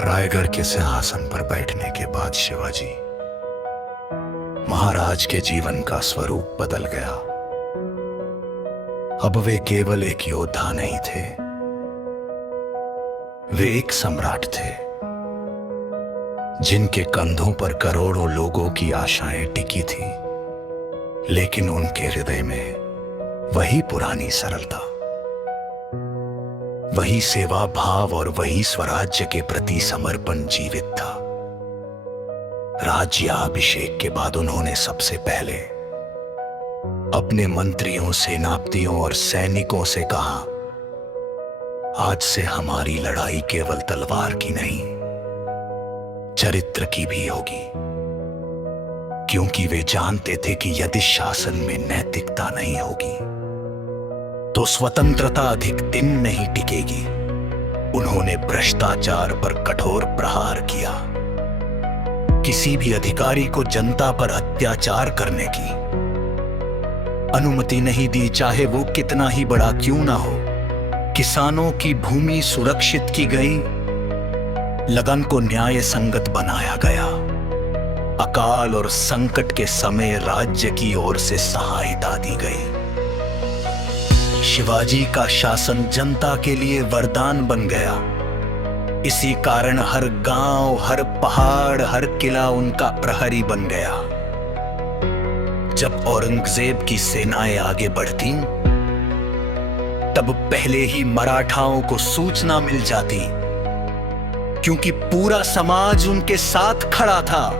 रायगढ़ के सिंहासन पर बैठने के बाद शिवाजी महाराज के जीवन का स्वरूप बदल गया। अब वे केवल एक योद्धा नहीं थे, वे एक सम्राट थे जिनके कंधों पर करोड़ों लोगों की आशाएं टिकी थी, लेकिन उनके हृदय में वही पुरानी सरलता, वही सेवा भाव और वही स्वराज्य के प्रति समर्पण जीवित था। राज्याभिषेक के बाद उन्होंने सबसे पहले अपने मंत्रियों, सेनापतियों और सैनिकों से कहा, आज से हमारी लड़ाई केवल तलवार की नहीं, चरित्र की भी होगी। क्योंकि वे जानते थे कि यदि शासन में नैतिकता नहीं होगी तो स्वतंत्रता अधिक दिन नहीं टिकेगी। उन्होंने भ्रष्टाचार पर कठोर प्रहार किया, किसी भी अधिकारी को जनता पर अत्याचार करने की अनुमति नहीं दी, चाहे वो कितना ही बड़ा क्यों ना हो। किसानों की भूमि सुरक्षित की गई, लगन को न्याय संगत बनाया गया। अकाल और संकट के समय राज्य की ओर से सहायता दी गई। शिवाजी का शासन जनता के लिए वरदान बन गया। इसी कारण हर गांव, हर पहाड़, हर किला उनका प्रहरी बन गया। जब औरंगजेब की सेनाएं आगे बढ़ती, तब पहले ही मराठाओं को सूचना मिल जाती, क्योंकि पूरा समाज उनके साथ खड़ा था।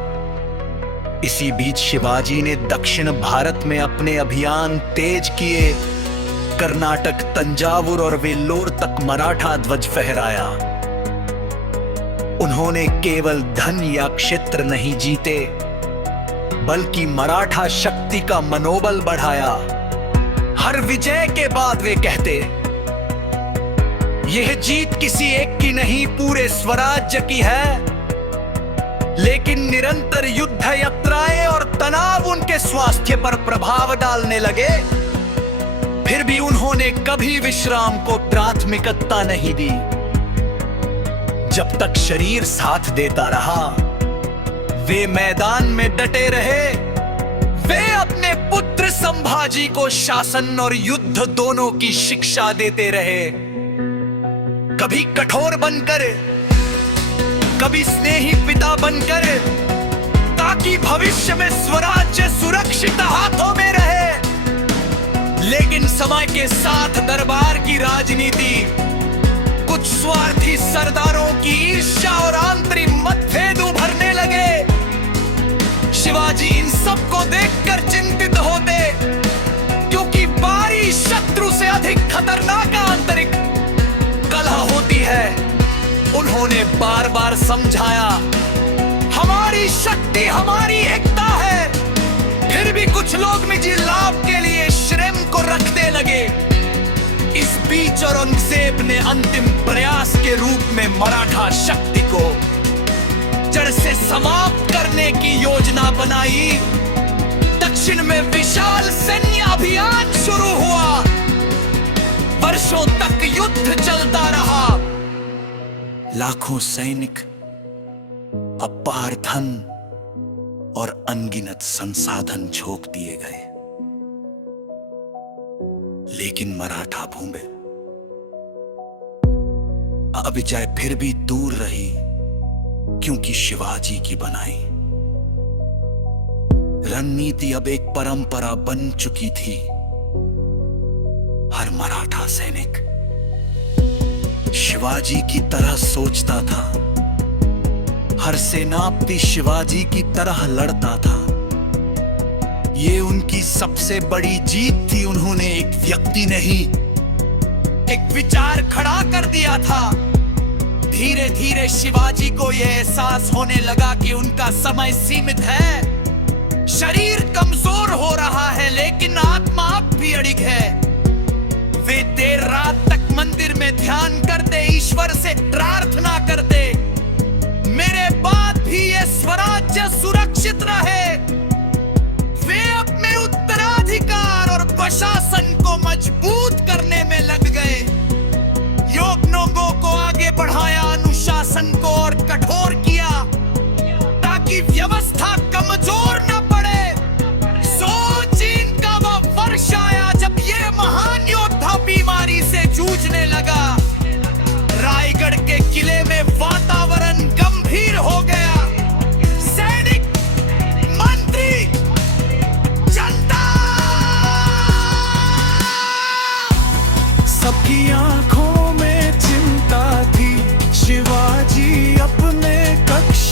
इसी बीच शिवाजी ने दक्षिण भारत में अपने अभियान तेज किए। कर्नाटक, तंजावुर और वेल्लोर तक मराठा ध्वज फहराया। उन्होंने केवल धन या क्षेत्र नहीं जीते, बल्कि मराठा शक्ति का मनोबल बढ़ाया। हर विजय के बाद वे कहते, यह जीत किसी एक की नहीं, पूरे स्वराज्य की है। लेकिन निरंतर युद्ध यात्राएं और तनाव उनके स्वास्थ्य पर प्रभाव डालने लगे। फिर भी उन्होंने कभी विश्राम को प्राथमिकता नहीं दी। जब तक शरीर साथ देता रहा, वे मैदान में डटे रहे। वे अपने पुत्र संभाजी को शासन और युद्ध दोनों की शिक्षा देते रहे, कभी कठोर बनकर, कभी स्नेही पिता बनकर, ताकि भविष्य में स्वराज्य सुरक्षित हाथों में रहे। लेकिन समय के साथ दरबार की राजनीति, कुछ स्वार्थी सरदारों की ईर्ष्या और आंतरिक मतभेद उभरने लगे। शिवाजी इन सब को देखकर चिंतित होते, क्योंकि बाहरी शत्रु से अधिक खतरनाक आंतरिक कलह होती है। उन्होंने बार बार समझाया, हमारी शक्ति हमारी एकता है। फिर भी कुछ लोग निजी लाभ के लिए श्रम को रखने लगे। इस बीच औरंगजेब ने अंतिम प्रयास के रूप में मराठा शक्ति को जड़ से समाप्त करने की योजना बनाई। दक्षिण में विशाल सैन्य अभियान शुरू हुआ। वर्षों तक युद्ध चलता रहा। लाखों सैनिक, अपार धन और अनगिनत संसाधन झोंक दिए गए। लेकिन मराठा भूमि अविजय फिर भी दूर रही, क्योंकि शिवाजी की बनाई रणनीति अब एक परंपरा बन चुकी थी। हर मराठा सैनिक शिवाजी की तरह सोचता था, हर सेनापति शिवाजी की तरह लड़ता था। ये उनकी सबसे बड़ी जीत थी। उन्होंने एक व्यक्ति नहीं, एक विचार खड़ा कर दिया था। धीरे धीरे शिवाजी को यह एहसास होने लगा कि उनका समय सीमित है। शरीर कमजोर हो रहा है, लेकिन आत्मा अब भी अड़िग है। वे देर रात तक मंदिर में ध्यान करते, ईश्वर से प्रार्थना करते, मेरे बाद भी ये स्वराज्य सुरक्षित रहे। वे अपने उत्तराधिकार और प्रशासन को मजबूत करने में लग गए। योग लोगों को आगे बढ़ाया, अनुशासन को और सबकी आंखों में चिंता थी। शिवाजी अपने कक्ष